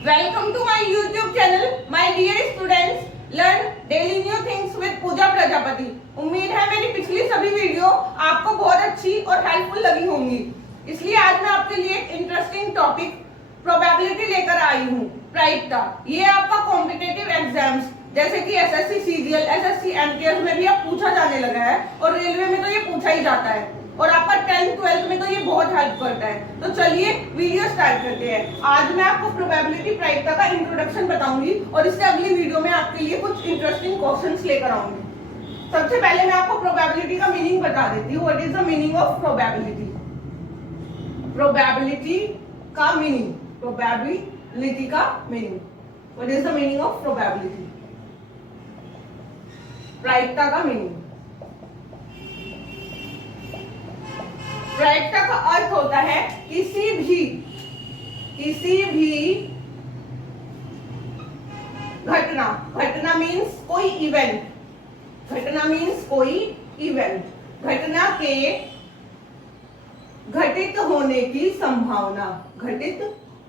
Welcome to my YouTube channel, my dear students. Learn daily new things with पूजा प्रजापति। उम्मीद है मेरी पिछली सभी वीडियो आपको बहुत अच्छी और हेल्पफुल लगी होंगी, इसलिए आज मैं आपके लिए एक इंटरेस्टिंग टॉपिक प्रोबेबिलिटी लेकर आई हूँ। प्रायिकता, ये आपका कॉम्पिटिटिव एग्जाम्स जैसे कि एसएससी सीजीएल, एसएससी एमटीएस में भी अब पूछा जाने लगा है और रेलवे में तो ये पूछा ही जाता है और आपका 10th 12th में तो ये बहुत हेल्प करता है। तो चलिए वीडियो स्टार्ट करते हैं। आज मैं आपको प्रोबेबिलिटी प्रायिकता का इंट्रोडक्शन बताऊंगी और इससे अगली वीडियो में आपके लिए कुछ इंटरेस्टिंग क्वेश्चंस लेकर आऊंगी। सबसे पहले मैं आपको प्रोबेबिलिटी का मीनिंग बता देती हूँ। What is the meaning of probability? Probability का मीनिंग, प्रोबेबिलिटी का meaning, what is the meaning of probability? प्रायिकता का मीनिंग, प्रायिकता का अर्थ होता है किसी भी घटना, घटना मीन्स कोई इवेंट, घटना मीन्स कोई इवेंट, घटना के घटित होने की संभावना, घटित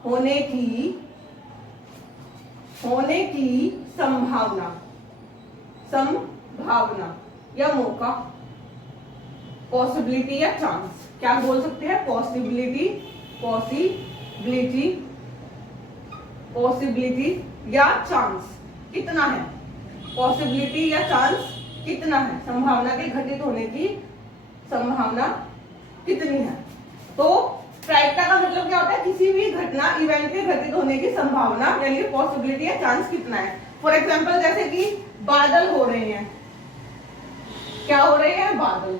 होने की संभावना, संभावना या मौका, पॉसिबिलिटी या चांस। क्या बोल सकते हैं? पॉसिबिलिटी, पॉसिबिलिटी, पॉसिबिलिटी या चांस। कितना है? पॉसिबिलिटी या चांस कितना है? संभावना के घटित होने की संभावना कितनी है? तो प्रायिकता का मतलब क्या होता है? किसी भी घटना, इवेंट के घटित होने की संभावना यानी पॉसिबिलिटी या चांस कितना है। फॉर एग्जाम्पल जैसे कि बादल हो रहे हैं, क्या हो रहे हैं? बादल।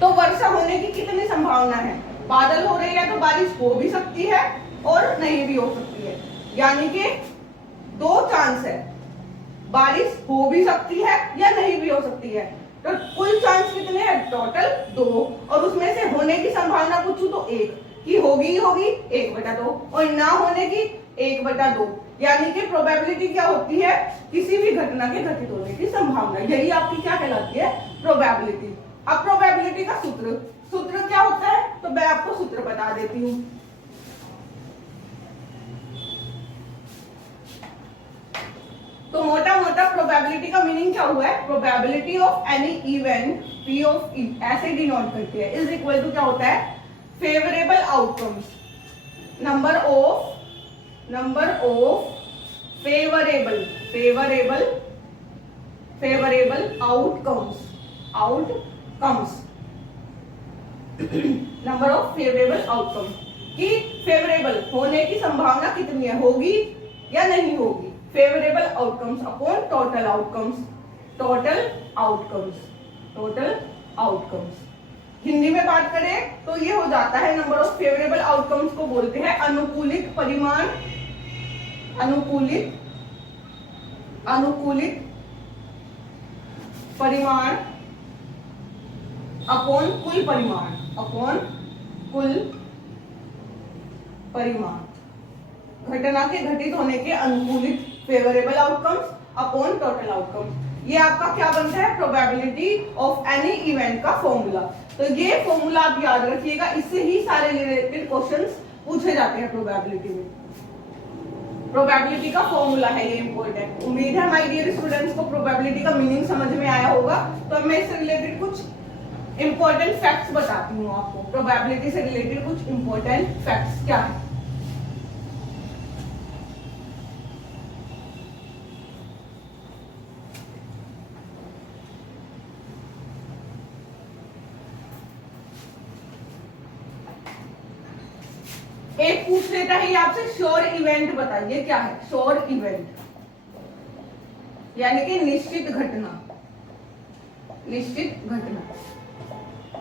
तो वर्षा होने की कितनी संभावना है? बादल हो रही है तो बारिश हो भी सकती है और नहीं भी हो सकती है, यानी कि दो चांस है, बारिश हो भी सकती है या नहीं भी हो सकती है। तो कुल चांस कितने हैं? टोटल 2, और उसमें से होने की संभावना पूछूं तो 1 कि होगी ही होगी 1/2 और ना होने की 1/2, यानी कि प्रोबेबिलिटी क्या होती है? किसी भी घटना के घटित होने की संभावना। यही आपकी क्या कहलाती है? प्रोबेबिलिटी। अब प्रोबेबिलिटी का सूत्र क्या होता है? तो मैं आपको सूत्र बता देती हूँ। तो मोटा मोटा प्रोबेबिलिटी का मीनिंग क्या हुआ है? Probability of any event P of E ऐसे डिनोट करती है, इज इक्वल टू क्या होता है? Favourable outcomes, number of favourable outcomes, number of favourable outcomes, कि फेवरेबल होने की संभावना कितनी है, होगी या नहीं होगी। Favourable outcomes upon total outcomes, total outcomes. Hindi में बात करें तो ये हो जाता है, नंबर ऑफ फेवरेबल आउटकम्स को बोलते हैं अनुकूलित परिमाण, अनुकूलित परिमाण अपॉन कुल परिमाण, अपॉन कुल परिमाण। घटना के घटित होने के अनुकूलित favourable outcomes upon total outcomes. ये आपका क्या बनता है? प्रोबेबिलिटी ऑफ एनी इवेंट का फॉर्मूला। तो ये फॉर्मूला आप याद रखिएगा, इससे ही सारे रिलेटेड क्वेश्चंस पूछे जाते हैं प्रोबेबिलिटी में। प्रोबेबिलिटी का फॉर्मूला है ये इंपॉर्टेंट। उम्मीद है माय डियर स्टूडेंट्स को प्रोबेबिलिटी का मीनिंग समझ में आया होगा। तो मैं इससे रिलेटेड कुछ इंपॉर्टेंट फैक्ट्स बताती हूँ आपको। प्रोबेबिलिटी से रिलेटेड कुछ इंपॉर्टेंट फैक्ट्स क्या है? एक पूछ लेता है आपसे, श्योर इवेंट बताइए क्या है? श्योर इवेंट यानी कि निश्चित घटना, निश्चित घटना।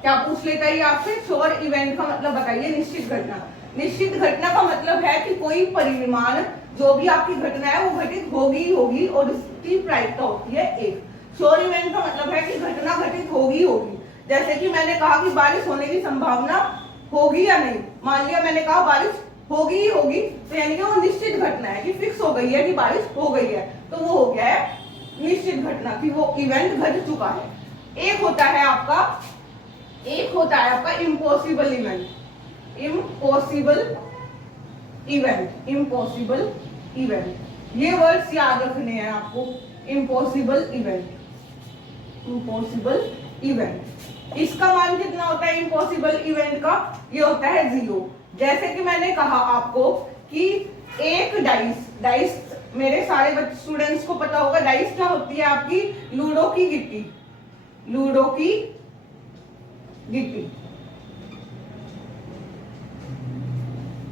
क्या पूछ लेता है आपसे? श्योर इवेंट का मतलब बताइए निश्चित घटना। निश्चित घटना का मतलब है कि कोई परिमाण, जो भी आपकी घटना है वो घटित होगी होगी और उसकी प्रायिकता होती है 1। श्योर इवेंट का मतलब है कि घटना घटित होगी होगी। जैसे कि मैंने कहा कि बारिश होने की संभावना होगी या नहीं, मान लिया मैंने कहा बारिश होगी ही होगी, तो यानी कि वो निश्चित घटना है कि फिक्स हो गई है कि बारिश हो गई है, तो वो हो गया है निश्चित घटना कि वो इवेंट घट चुका है। एक होता है आपका impossible event, impossible event, impossible event. ये वर्ड्स याद रखने हैं आपको, इम्पॉसिबल इवेंट, इम्पॉसिबल इवेंट। इसका मान कितना होता है इम्पॉसिबल इवेंट का? ये होता है 0। जैसे कि मैंने कहा आपको कि एक डाइस मेरे सारे स्टूडेंट्स को पता होगा डाइस क्या होती है आपकी, लूडो की गिट्टी, लूडो की गिट्टी।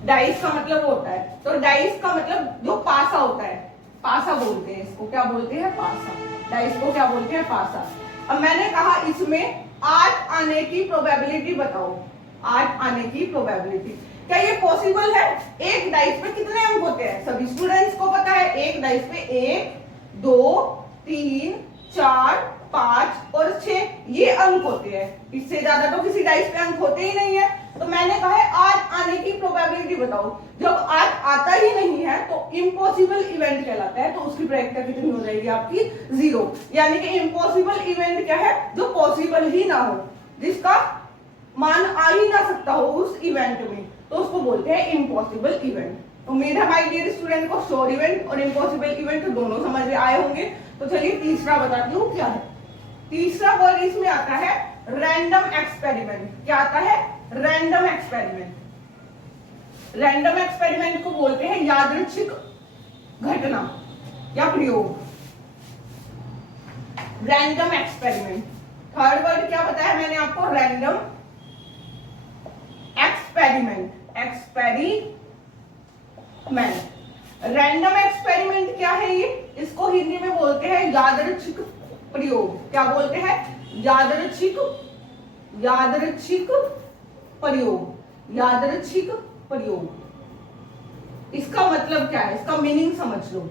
डाइस का मतलब होता है, तो डाइस का मतलब जो पासा होता है, पासा बोलते हैं इसको, क्या बोलते हैं? पासा। डाइस को क्या बोलते हैं? पासा। अब मैंने कहा इसमें 8 आने की प्रोबेबिलिटी बताओ, 8 आने की प्रोबेबिलिटी। क्या ये पॉसिबल है? एक डाइस पे कितने अंक होते हैं? सभी स्टूडेंट्स को पता है एक डाइस पे 1 2 3 4 5 और 6 ये अंक होते हैं। इससे ज्यादा तो किसी डाइस पे अंक होते ही नहीं है। तो मैंने कहा है 8 आने की प्रोबेबिलिटी बताओ। जब 8 आता ही नहीं है तो इम्पॉसिबल इवेंट कहलाता है। तो उसकी प्रायिकता कितनी हो जाएगी आपकी? 0। यानी कि इम्पॉसिबल इवेंट क्या है? जो पॉसिबल ही ना हो, जिसका मान आ ही ना सकता हो उस इवेंट में, तो उसको बोलते हैं इम्पॉसिबल इवेंट। उम्मीद है माय डियर स्टूडेंट को श्योर इवेंट और इम्पॉसिबल इवेंट दोनों समझ में आए होंगे। तो चलिए तीसरा बताती हूँ क्या है। तीसरा वर्ड इसमें आता है रैंडम एक्सपेरिमेंट। क्या आता है? Random experiment. रैंडम एक्सपेरिमेंट को बोलते हैं यादृच्छिक घटना या प्रयोग, रैंडम एक्सपेरिमेंट। थर्ड वर्ड क्या बताया मैंने आपको? Random experiment, experiment. Random experiment क्या है ये? इसको हिंदी में बोलते हैं यादृच्छिक प्रयोग। क्या बोलते हैं? यादृच्छिक, यादृच्छिक प्रयोग, यादृच्छिक प्रयोग। इसका मतलब क्या है? इसका मीनिंग समझ लो।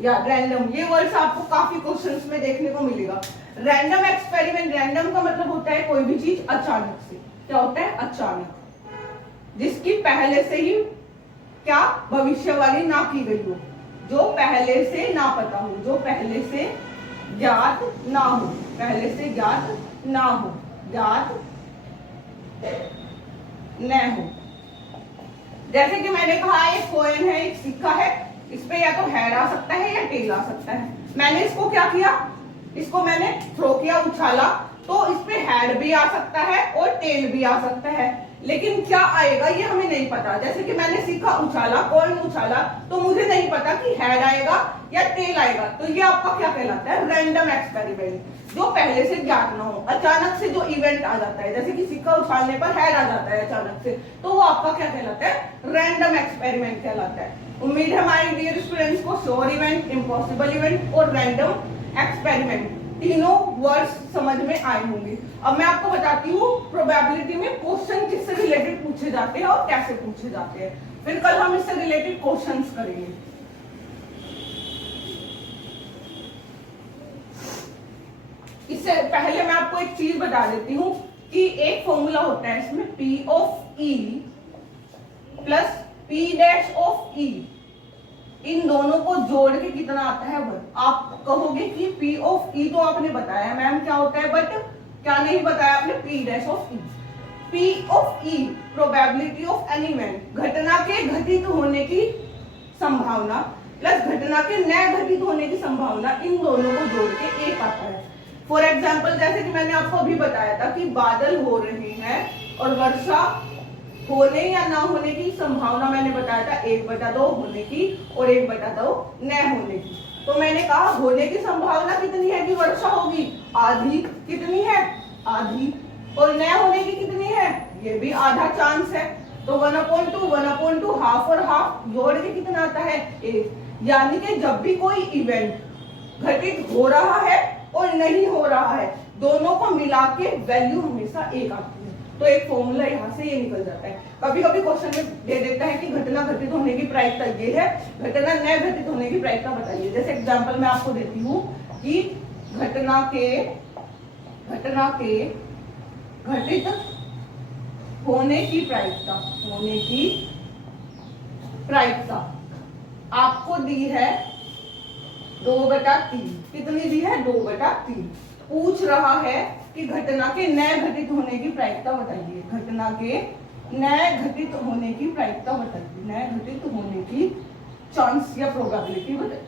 या रैंडम, ये वर्ड्स आपको काफी क्वेश्चंस में देखने को मिलेगा। रैंडम एक्सपेरिमेंट, रैंडम का मतलब होता है कोई भी चीज अचानक से। क्या होता है? अचानक, जिसकी पहले से ही क्या भविष्यवाणी ना की गई हो, जो पहले से ना पता हो, जो पहले से ज्ञात ना हो, पहले से ज्ञात ना हो, ज्ञात न हो। जैसे कि मैंने कहा एक कॉइन है, एक सिक्का है, इस पे या तो हेड आ सकता है या टेल आ सकता है। मैंने इसको क्या किया? इसको मैंने थ्रो किया, उछाला, तो इस पे हेड भी आ सकता है और टेल भी आ सकता है, लेकिन क्या आएगा ये हमें नहीं पता। जैसे कि मैंने सिक्का उछाला, कॉइन उछाला, तो मुझे नहीं पता कि हेड आएगा या टेल आएगा। तो ये आपका क्या कहलाता है? रैंडम एक्सपेरिमेंट, जो पहले से ज्ञात ना हो, अचानक से जो इवेंट आ जाता है। जैसे कि सिक्का उछालने पर हेड आ जाता है अचानक से, तो वो आपका क्या कहलाता है? रैंडम एक्सपेरिमेंट कहलाता है। उम्मीद है हमारे डियर स्टूडेंट्स को श्योर इवेंट, इम्पॉसिबल इवेंट और रैंडम एक्सपेरिमेंट तीनों वर्ड्स समझ में आए होंगे। अब मैं आपको बताती हूँ प्रोबेबिलिटी में क्वेश्चन किससे रिलेटेड पूछे जाते हैं और कैसे पूछे जाते हैं। फिर कल हम इससे रिलेटेड क्वेश्चंस करेंगे। इससे पहले मैं आपको एक चीज बता देती हूँ कि एक फॉर्मूला होता है इसमें, P of E plus P dash of E। इन दोनों को जोड़ के कितना आता है? 1। आप कहोगे कि P ऑफ E तो आपने बताया मैम क्या होता है, बट क्या नहीं बताया आपने? P dash of E। P of E probability of any event, घटना के घटित होने की संभावना प्लस घटना के न घटित होने की संभावना, इन दोनों को जोड़ के 1 आता है। फॉर एग्जाम्पल जैसे कि मैंने आपको अभी बताया था कि बादल हो रहे हैं और वर्षा होने या ना होने की संभावना मैंने बताया था 1/2 होने की और 1/2 न होने की। तो मैंने कहा होने की संभावना कितनी है कि वर्षा होगी? आधी। कितनी है? आधी। और न होने की कितनी है? ये भी आधा चांस है। तो 1/2, 1/2, हाफ और हाफ जोड़ के कितना आता है? 1। यानी कि जब भी कोई इवेंट घटित हो रहा है और नहीं हो रहा है, दोनों को मिला के वैल्यू हमेशा 1 आती है। तो एक फॉर्मूला यहाँ से ये निकल जाता है। कभी कभी क्वेश्चन में दे देता है कि घटना घटित होने की प्रायिकता ये है, घटना न घटित होने की प्रायिकता बताइए। जैसे एग्जांपल मैं आपको देती हूँ कि घटना के घटित होने की प्रायिकता आपको दी है 2/3। कितनी दी है? 2/3। पूछ रहा है कि घटना के न घटित होने की प्रायिकता बताइए। घटना के नए घटित होने की प्रायिकता बताइए, नए घटित होने की चांस या प्रोबेबिलिटी बताइए।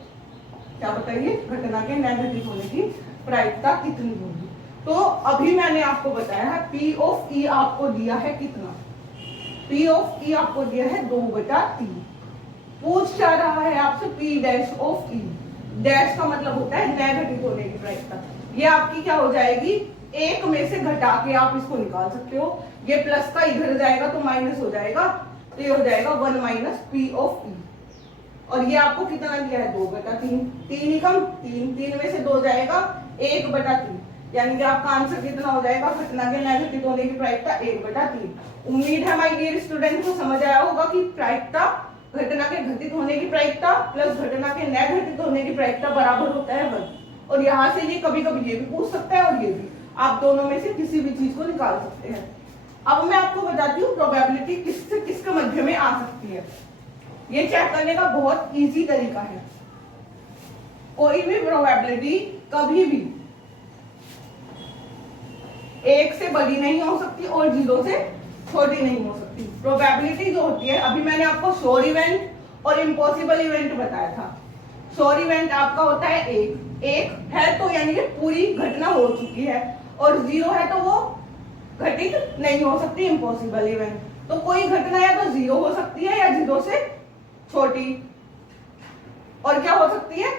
क्या बताइए, घटना के नए घटित होने की प्रायिकता कितनी होगी। तो अभी मैंने आपको बताया है P ऑफ E आपको दिया है कितना, P ऑफ E आपको दिया है 2/3। पूछ क्या रहा है आपसे, P dash of E, dash का मतलब होता है नए घटित होने की प्रायिकता। ये आपकी क्या हो जाएगी, एक में से घटा के आप इसको निकाल सकते हो, ये प्लस का इधर जाएगा तो माइनस हो जाएगा, तो ये हो जाएगा 1 माइनस P ऑफ E। और ये आपको कितना दिया है 2/3, 3 ही कम 3, 3 में से 2 जाएगा 1/3, यानी कि आपका आंसर कितना हो जाएगा, घटना के नए घटित होने की प्रायिकता 1/3। उम्मीद है माय डियर स्टूडेंट को समझ आया होगा कि प्रायिकता, घटना के घटित होने की प्रायिकता प्लस घटना के नए घटित होने की प्रायिकता बराबर होता है 1। और यहाँ से ये कभी कभी ये भी पूछ सकता है और ये भी, आप दोनों में से किसी भी चीज को निकाल सकते हैं। अब मैं आपको बताती हूँ प्रोबेबिलिटी किससे किसके मध्य में आ सकती है। ये चेक करने का बहुत इजी तरीका है। कोई भी प्रोबेबिलिटी कभी भी 1 से बड़ी नहीं हो सकती और 0 से छोटी नहीं हो सकती। प्रोबेबिलिटी जो होती है, अभी मैंने आपको श्योर इवेंट और इम्पॉसिबल इवेंट बताया था। श्योर इवेंट आपका होता है एक है तो यानी कि पूरी घटना हो चुकी है, और 0 है तो वो घटित नहीं हो सकती, इम्पॉसिबल इवेंट। तो कोई घटना या तो 0 हो सकती है या 0 से छोटी, और क्या हो सकती है,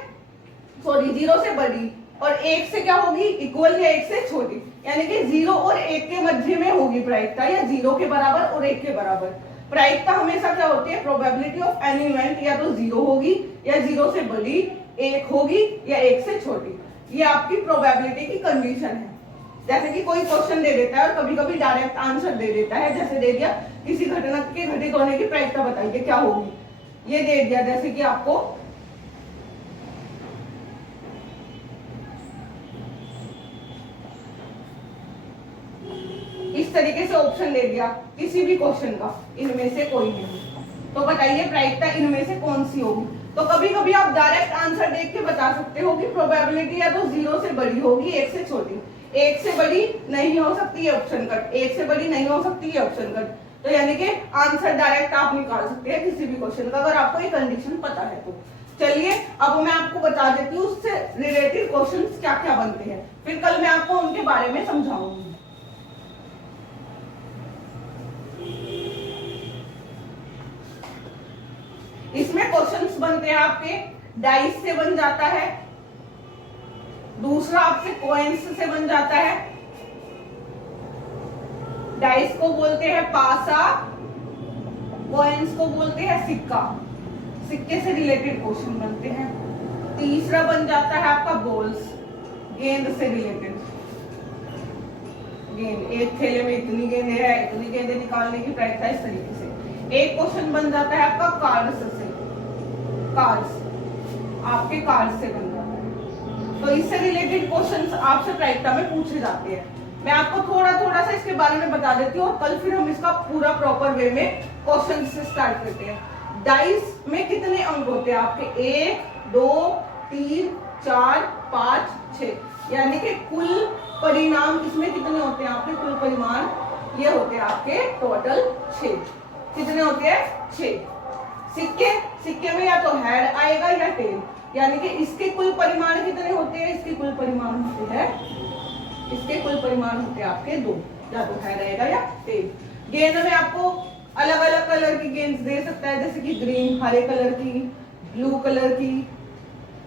सॉरी 0 से बड़ी, और 1 से क्या होगी, इक्वल या 1 से छोटी, यानी कि 0 और 1 के मध्य में होगी प्रायिकता, या 0 के बराबर और 1 के बराबर। प्रायिकता हमेशा क्या होती है, प्रोबेबिलिटी ऑफ एनी इवेंट या तो 0 होगी या 0 से बड़ी, 1 होगी या 1 से छोटी। ये आपकी प्रोबेबिलिटी की कंडीशन है। जैसे कि कोई क्वेश्चन दे देता है और कभी कभी डायरेक्ट आंसर दे देता है, जैसे दे दिया किसी घटना के घटित होने की प्रायिकता बताइए क्या होगी, ये दे दिया, जैसे कि आपको इस तरीके से ऑप्शन दे दिया किसी भी क्वेश्चन का, इनमें से कोई नहीं, तो बताइए प्रायिकता इनमें से कौन सी होगी। तो कभी कभी आप डायरेक्ट आंसर देख के बता सकते हो कि प्रोबेबिलिटी या तो 0 से बड़ी होगी, 1 से छोटी। 1 से बड़ी नहीं हो सकती है ऑप्शन कट, 1 से बड़ी नहीं हो सकती है ऑप्शन कट, तो यानी कि आंसर डायरेक्ट आप निकाल सकते हैं किसी भी क्वेश्चन का, अगर आपको ये कंडीशन पता है तो। चलिए अब मैं आपको बता देती हूँ उससे रिलेटेड क्वेश्चंस क्या क्या बनते हैं, फिर कल मैं आपको उनके बारे में समझाऊंगी। इसमें क्वेश्चंस बनते हैं आपके डाइस से बन जाता है, दूसरा आपसे कॉइन्स से बन जाता है। डाइस को बोलते हैं पासा, कॉइन्स को बोलते हैं सिक्का, सिक्के से रिलेटेड क्वेश्चन बनते हैं। तीसरा बन जाता है आपका बॉल्स, गेंद से रिलेटेड। गेंद, एक थैले में इतनी गेंदें है, इतनी गेंदें निकालने की प्रायिकता इस तरीके से। एक क्वेश्चन बन जाता है आपका कार्ड्स से, कार्ड्स आपके कार्ड्स से बन जाता है, तो इससे रिलेटेड क्वेश्चंस आपसे प्रायिकता में पूछे जाते हैं। मैं आपको थोड़ा थोड़ा सा इसके बारे में बता देती हूँ और कल फिर हम इसका पूरा प्रॉपर वे में क्वेश्चन से स्टार्ट करते हैं। डाइस में कितने अंक होते हैं आपके, 1 2 3 4 5 6, यानी कि कुल परिणाम इसमें कितने होते हैं आपके, कुल परिमाण ये होते हैं आपके टोटल 6। कितने होते हैं, 6। सिक्के, सिक्के में या तो हेड आएगा या टेल, यानी कि इसके कुल परिमाण कितने होते हैं, इसके कुल परिमाण होते हैं, इसके कुल परिमाण होते हैं आपके 2, या तो हेड आएगा या टेल। गेंद में आपको अलग अलग कलर की गेंद दे सकता है, जैसे कि ग्रीन हरे कलर की, ब्लू कलर की,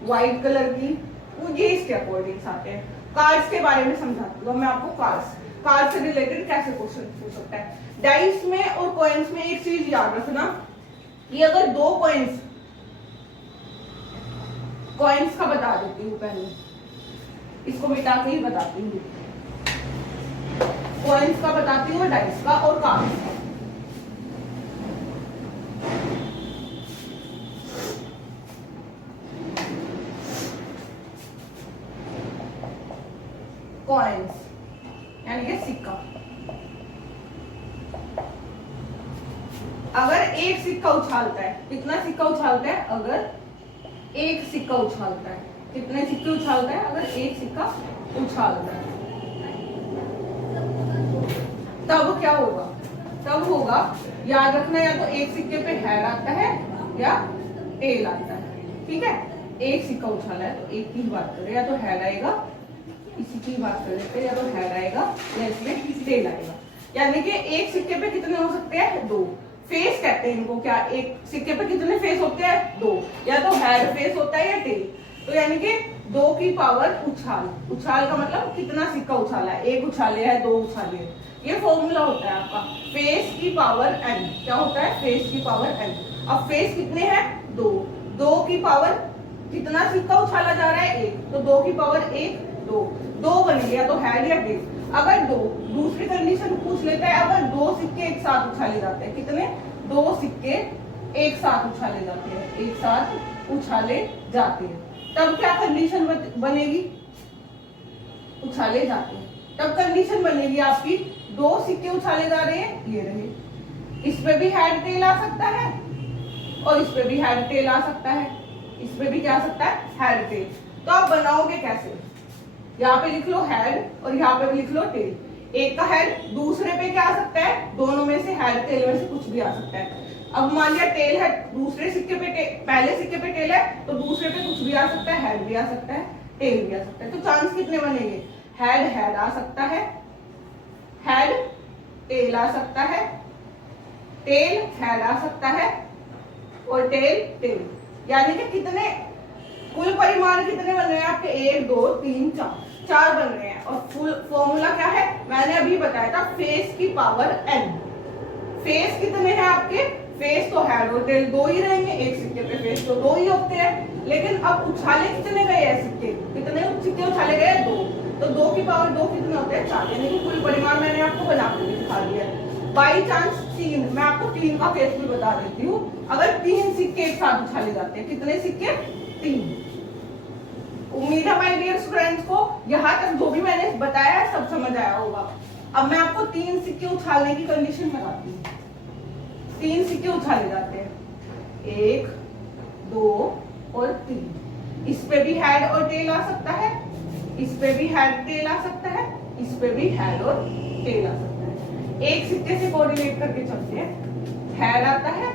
व्हाइट कलर की, वो ये इसके अकॉर्डिंग आते हैं। कार्ड्स के बारे में समझाती हूँ मैं आपको, कार्ड्स से रिलेटेड कैसे क्वेश्चन पूछ सकता है। डाइस में और कॉइन्स में एक चीज याद रखना कि अगर 2 कॉइन्स का बता देती हूँ, पहले इसको मिटा के ही बताती हूँ, कॉइन्स का बताती हूँ, डाइस का और कार्ड्स का। कॉइन्स यानी कि सिक्का, अगर एक सिक्का उछालता है, कितना सिक्का उछालता है, अगर एक सिक्का उछालता है, कितने सिक्के उछालता है, अगर एक सिक्का उछालता है, तब क्या होगा, तब होगा, याद रखना, या तो एक सिक्के पे हेड आता है या टेल आता है। ठीक है, एक सिक्का उछाला है तो एक की बात करें, या तो हेड आएगा, इसी की बात कर लेते हैं, या तो हेड आएगा या इसमें टेल आएगा। यानी कि एक सिक्के पे कितने हो सकते हैं? दो। फेस कहते हैं इनको। क्या एक सिक्के पे कितने फेस होते हैं? दो। या तो हेड फेस होता है या टेल। तो यानी कि 2 की पावर उछाल, उछाल का मतलब कितना सिक्का उछाला है, एक उछाले है, 2 उछाले है, ये फॉर्मूला होता है आपका फेस की पावर n। क्या होता है? फेस की पावर n। अब फेस कितने हैं? 2। 2 की पावर कितना सिक्का उछाला जा रहा है? 1। तो 2 की पावर 1, 2 बन गया, तो हेड या टेल। अगर दूसरी कंडीशन पूछ लेता है, अगर 2 सिक्के एक साथ उछाले जाते हैं, कितने? 2 सिक्के एक साथ उछाले जाते हैं, एक साथ उछाले जाते हैं, तब क्या कंडीशन बनेगी? उछाले जाते हैं, तब कंडीशन बनेगी आपकी 2 सिक्के उछाले जा रहे हैं, ये रहे, इस पे भी हेड टेल आ सकता है और इस पे भी हेड टेल आ सकता है, इस पे भी क्या आ सकता है? Head tell. तो आप बनाओगे कैसे? यहाँ पे लिख लो हेड और यहाँ पे भी लिख लो टेल। एक का हेड, दूसरे पे क्या आ सकता है? दोनों में से, हेड टेल में से कुछ भी आ सकता है। अब मान लिया टेल है, दूसरे सिक्के पे पहले सिक्के पे टेल है, तो दूसरे पे कुछ भी आ सकता है, हेड भी आ सकता है, टेल भी आ सकता है। तो चांस कितने बनेंगे? हेड हेड आ सकता है, हेड टेल आ सकता है, टेल हेड आ सकता है और टेल टेल। यानी कि कितने कुल परिमाण कितने बन रहे हैं आपके? 1 2 3 4 बन रहे हैं। और फुल फॉर्मूला क्या है? मैंने अभी बताया था, फेस की पावर n। फेस कितने हैं आपके? फेस तो हेड और टेल 2 ही रहेंगे, एक सिक्के पे फेस तो 2 ही होते हैं। लेकिन अब उछाले कितने गए हैं सिक्के? कितने सिक्के उछाले गए? 2। तो 2 की पावर 2 कितने होते हैं? 4। यानी कि कुल परिमाण मैंने आपको बना के दिखा दिया। बाई चांस 3, मैं आपको 3 का केस भी बता देती हूँ। अगर 3 सिक्के एक साथ उछाले जाते हैं, कितने सिक्के? 3। उम्मीद है माय डियर स्टूडेंट्स को यहाँ तक जो भी मैंने बताया है सब समझ आया होगा। अब मैं आपको 3 सिक्के उछालने की कंडीशन बताती हूँ। 3 सिक्के उछाले जाते हैं, 1 2 और 3। इस पे भी हेड और टेल आ सकता है, इस पे भी हेड टेल आ सकता है, इस पे भी हेड और टेल आ सकता है। एक सिक्के से कोऑर्डिनेट करके चलते हैं, हेड आता है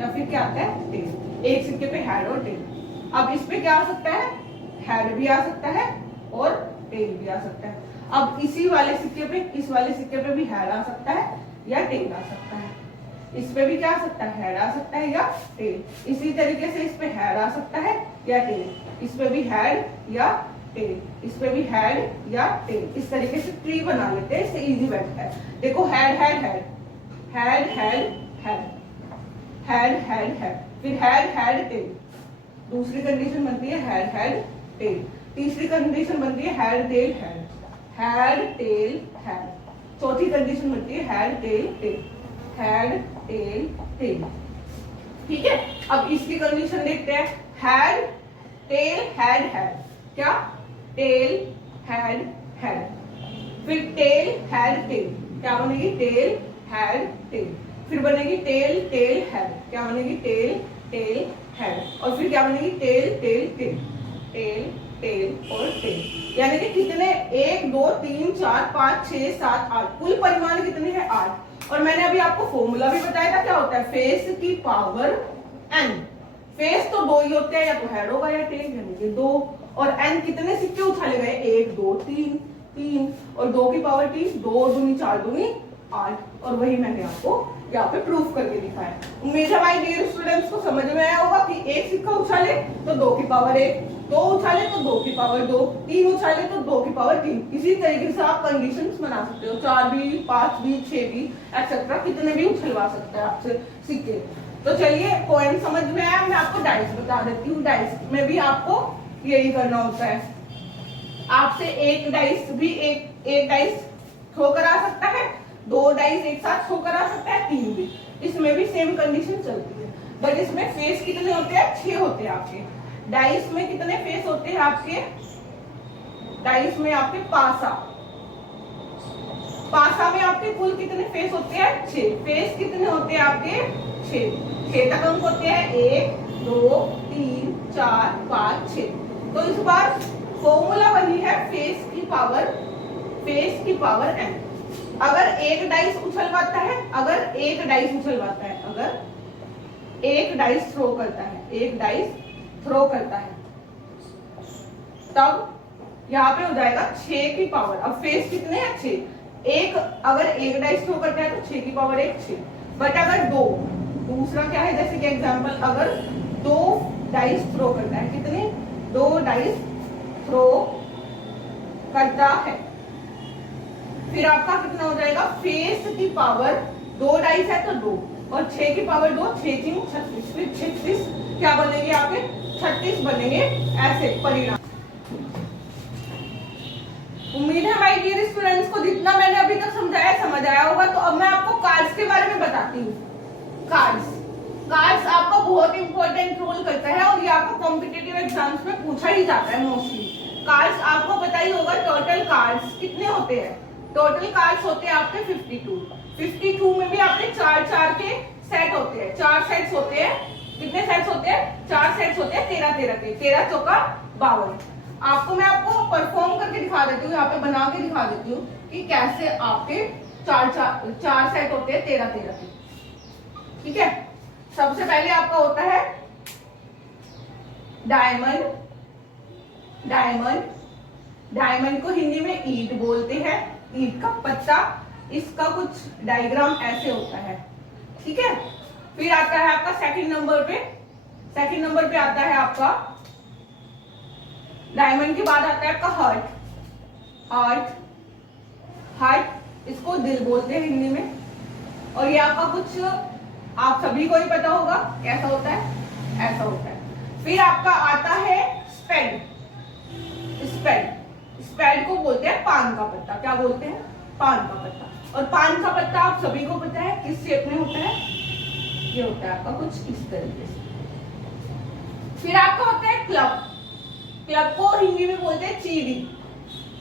या फिर क्या आता है? टेल। एक सिक्के पे हेड और टेल। अब इस पे क्या आ सकता है? हेड भी आ सकता है और टेल भी आ सकता है। अब इसी वाले सिक्के पे, इस वाले सिक्के पे भी हेड आ सकता है या टेल आ सकता है। इस पे भी क्या आ सकता है? हेड आ सकता है या टेल। इसी तरीके से इस पे हेड आ सकता है या टेल, इस पे भी हेड या टेल, इस पे भी हेड या टेल। इस तरीके से ट्री बना लेते हैं, इससे इजी बैठता है। देखो head head head head head head head head head, फिर हेड हेड टेल। दूसरी कंडीशन बनती है हेड हेड टेल। तीसरी कंडीशन बनती है head tail head, head tail head. चौथी कंडीशन बनती है head tail tail, head tail tail. ठीक है, अब इसकी कंडीशन देखते हैं। हेड टेल हेड हेड, क्या? टेल हेड हेड, फिर टेल हेड टेल, क्या बनेगी? Tail head tail. फिर बनेगी टेल टेल हेड, क्या बनेगी? Tail tail head. और फिर क्या बनेगी? Tail tail tail, tail tail और टेल। यानी कि कितने? 1 2 3 4 5 6 7 8, कुल परिमाण कितने हैं? 8। और मैंने अभी आपको फॉर्मूला भी बताया था, क्या होता है? फेस की पावर n। फेस तो 2 ही होते हैं, या तो हेड होगा या टेल, यानी कि 2। और n कितने सिक्के उछाले गए? 1 2 3 3, और 2 की पावर 3, 2 दूनी 4 दूनी 8। और वही मैंने आपको यहाँ पे प्रूफ करके दिखाया। उम्मीद है हमारे डियर स्टूडेंट्स को समझ में आया होगा कि एक सिक्का उछाले तो 2 की पावर 1, 2 उछाले तो 2 की पावर 2, 3 उछाले तो 2 की पावर 3। इसी तरीके से आप कंडीशंस बना सकते हो, 4 भी, 5 भी, 6 भी, एक्सेट्रा, कितने भी उछलवा सकते हैं आपसे सिक्के। तो चलिए, पॉइंट समझ में आया। मैं आपको डाइस बता देती हूँ। डाइस में भी आपको यही करना होता है। आपसे एक डाइस भी एक डाइस थ्रो करा सकता है, 2 डाइस एक साथ थ्रो करा सकता है, 3 भी। इसमें भी सेम कंडीशन चलती है, बट इसमें फेस कितने होते हैं? 6 होते हैं आपके। डाइस में कितने फेस होते हैं आपके? डाइस में आपके पासा में आपके कुल कितने फेस होते हैं? 6। फेस कितने होते हैं आपके? 6 तक अंक होते हैं, 1 2 3 4 5 6। तो इस बार फॉर्मूला वही है, फेस की पावर n। अगर एक डाइस उछलवाता है, अगर एक डाइस उछलवाता है, अगर एक डाइस थ्रो करता है, एक डाइस थ्रो करता है, तब यहाँ पे हो जाएगा 6 की पावर। अब फेस कितने हैं? 6। एक अगर एक डाइस थ्रो करता है तो 6 की पावर 1 6। बट अगर दो, दूसरा क्या है, जैसे कि एग्जांपल अगर 2 डाइस थ्रो करता है, कितने? 2 डाइस थ्रो करता है, फिर आपका कितना हो जाएगा? फेस की पावर 2 डाइस है तो 2 और 6 की पावर 2, 6 3 36, फिर 36 क्या बनेंगे आपके? 36 बनेंगे। ऐसे परिणाम। उम्मीद है हमारे डियर स्टूडेंट्स को जितना मैंने अभी तक समझाया समझ आया होगा। तो अब मैं आपको कार्ड्स के बारे में बताती हूँ। कार्ड्स आपका बहुत इंपॉर्टेंट रोल करता है और ये आपको कॉम्पिटिटिव एग्जाम्स में पूछा ही जाता है मोस्टली। कार्ड्स आपको पता ही होगा, टोटल कार्ड्स कितने होते हैं? टोटल कार्ड्स होते हैं आपके 52 में भी आपके 4 के सेट होते हैं, 4 सेट्स होते हैं। कितने सेट्स होते हैं? 4 सेट्स होते हैं 13 के, 13 चौका 52। मैं आपको परफॉर्म करके दिखा देती हूँ, यहाँ पे बना के दिखा देती हूँ कि कैसे आपके 4 सेट होते हैं 13 के। ठीक है, सबसे पहले आपका होता है डायमंड को हिंदी में ईंट बोलते हैं, ईंट का पत्ता। इसका कुछ डायग्राम ऐसे होता है। ठीक है, फिर आता है आपका सेकंड नंबर पे आता है आपका डायमंड के बाद आता है आपका हार्ट, इसको दिल बोलते हैं हिंदी में। और ये आपका कुछ आप सभी को ही पता होगा कैसा होता है, ऐसा होता है। फिर आपका आता है स्पेड को बोलते हैं पान का पत्ता। क्या बोलते हैं? पान का पत्ता। और पान का पत्ता आप सभी को पता है किस शेप में होता है? ये होता है आपका कुछ इस तरीके से। फिर आपका होता है क्लब को हिंदी में बोलते हैं चीड़ी।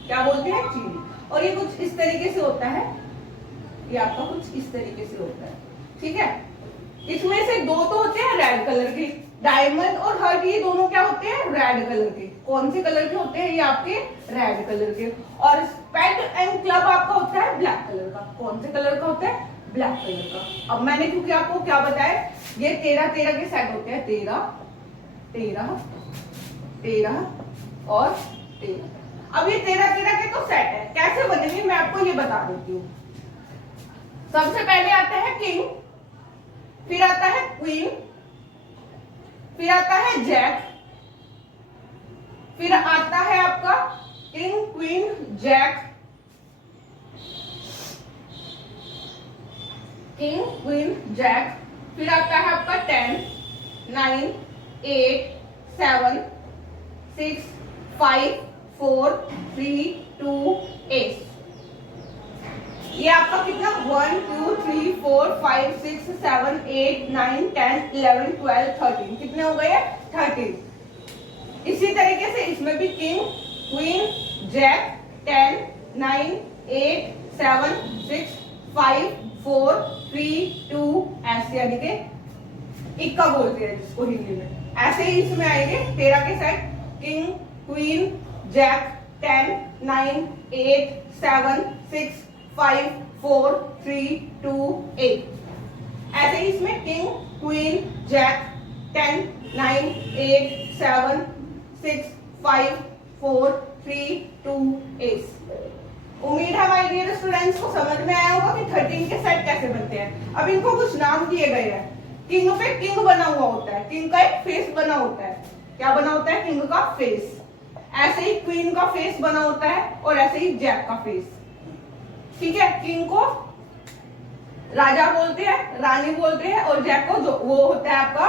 क्या बोलते हैं? चीड़ी। और ये कुछ इस तरीके से होता है, ये आपका कुछ इस तरीके से होता है। ठीक है, इसमें से 2 तो होते हैं रेड कलर के, डायमंड और हार्ट, ये दोनों क्या होते हैं? रेड कलर के। कौन से कलर के होते हैं? ये आपके रेड कलर के। और स्पेड एंड क्लब आपका होता है ब्लैक कलर का। कौन से कलर का होता है? ब्लैक कलर का। अब मैंने क्योंकि आपको क्या बताया, ये 13 के सेट होते हैं, 13 और 13। अब ये 13 के तो सेट है, कैसे बनेंगे मैं आपको ये बता देती हूँ। सबसे पहले आता है किंग, फिर आता है क्वीन, फिर आता है जैक, फिर आता है आपका किंग क्वीन जैक, फिर आता है आपका 10 9 8 7 6 5 4 3 2 8। ये आपका कितना 1 2 3 4 5 6 7 8 9 10 11 12 13 कितने हो गए? 13। इसी तरीके से इसमें भी किंग क्वीन जैक 10 9 8 7 6 5 4 3 2 ऐसे, यानी कि इक्का बोलते हैं जिसको हिंदी में। ऐसे ही इसमें आएंगे 13 के सेट, किंग क्वीन जैक 10 9 8 7 6 5 4 3 2 8। ऐसे ही इसमें किंग क्वीन जैक 10 9 8 7 6 5 4 3 2 8। उम्मीद है माय डियर स्टूडेंट्स को समझ में आया होगा कि 13 के सेट कैसे बनते हैं। अब इनको कुछ नाम दिए गए हैं। किंग पे किंग बना हुआ होता है, किंग का एक फेस बना होता है। क्या बना होता है? किंग का फेस। ऐसे ही क्वीन का फेस बना होता है और ऐसे ही जैक का फेस। ठीक है, किंग को राजा बोलते हैं, रानी बोलते हैं, और जैक को जो वो होता है आपका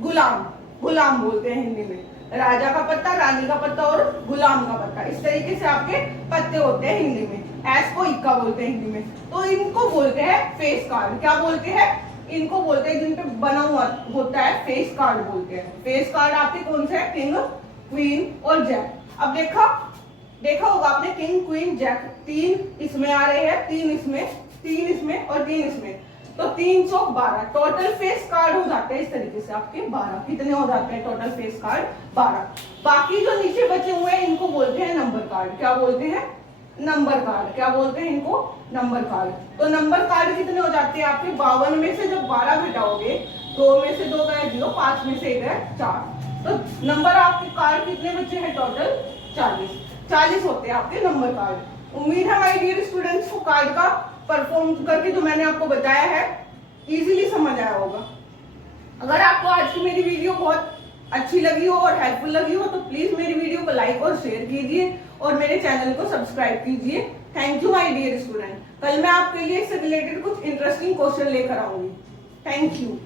गुलाम बोलते हैं हिंदी में। राजा का पत्ता, रानी का पत्ता और गुलाम का पत्ता, इस तरीके से आपके पत्ते होते हैं हिंदी में। एस को इक्का बोलते हैं हिंदी में। तो इनको बोलते हैं फेस कार्ड। क्या बोलते हैं? इनको बोलते हैं जिन पे बना हुआ होता है फेस कार्ड बोलते हैं। फेस कार्ड आपके कौन से है? किंग क्वीन और जैक। अब देखा होगा आपने किंग क्वीन जैक, 3 इसमें आ रहे हैं, 3 इसमें, 3 इसमें और 3 इसमें, तो 3 चौक 12 टोटल फेस कार्ड हो जाते हैं। इस तरीके से आपके 12 कितने हो जाते हैं? Total face card 12। बाकी जो नीचे बचे हुए हैं इनको बोलते हैं नंबर कार्ड। क्या बोलते हैं? Number card. क्या बोलते हैं इनको? Number card. तो नंबर कार्ड कितने हो जाते हैं आपके? 52 में से जब 12 घटाओगे, 2 में से 2 गए 0, 5 में से 1 है 4। तो नंबर आपके कार्ड कितने बचे हैं टोटल? 40 होते हैं आपके नंबर कार्ड। उम्मीद है माय डियर स्टूडेंट्स को कार्ड का परफॉर्म करके जो मैंने आपको बताया है इजीली समझ आया होगा। अगर आपको आज की मेरी वीडियो बहुत अच्छी लगी हो और हेल्पफुल लगी हो तो प्लीज मेरी वीडियो को लाइक और शेयर कीजिए और मेरे चैनल को सब्सक्राइब कीजिए। Thank you my dear student. कल मैं आपके लिए इससे रिलेटेड कुछ इंटरेस्टिंग क्वेश्चन लेकर आऊंगी। Thank you.